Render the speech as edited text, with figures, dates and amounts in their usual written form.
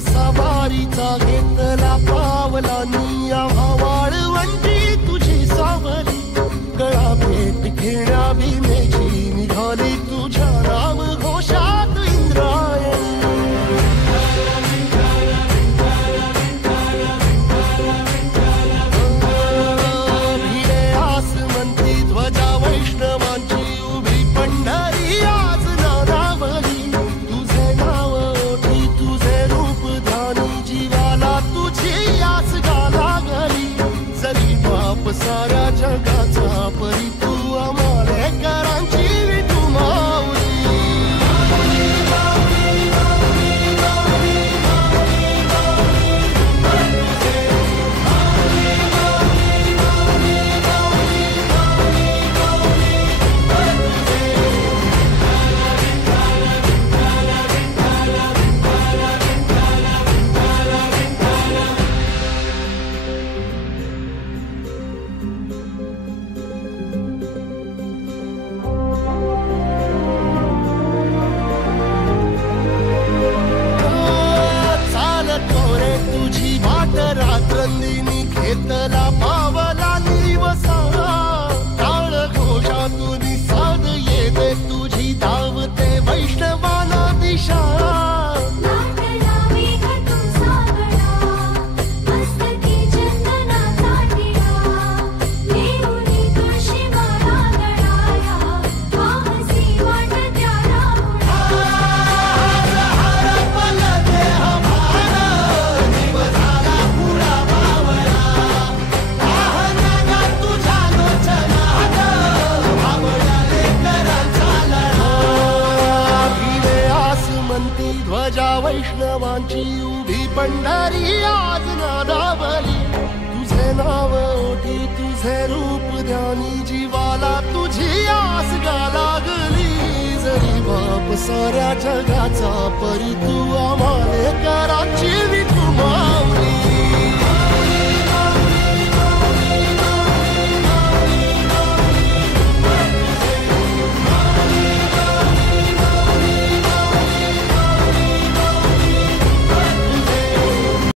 सवारीचा घेतला पावला निया वाळवंटी तुझी सावली गळा भेट घेण्या भीमेची निघाली तुझ्या राम घोषात इंद्रायणी भिडे आसमंती ध्वजा वैष्णवांची उभी पंढरी आज नारावली तुझे नाव ओठी तुझे रूप जीवाला तुझी आस गाला गली जरी बाप साऱ्या जगाचा परी तू आमालेकरांची विठू माऊली रात्रंदिनी घेतला पावला निवसा टाळ घोषातून साध येते तुझी धावते वैष्णवाना दिशा ध्वजा वैष्णवांची उभी पंढरी आज नादावली तुझे नाव ओठी तुझे रूप ध्यानी जीवाला तुझी आस गा लागली जरी बाप साऱ्या जगाचा परी तू आमालेकरांची विठू माऊली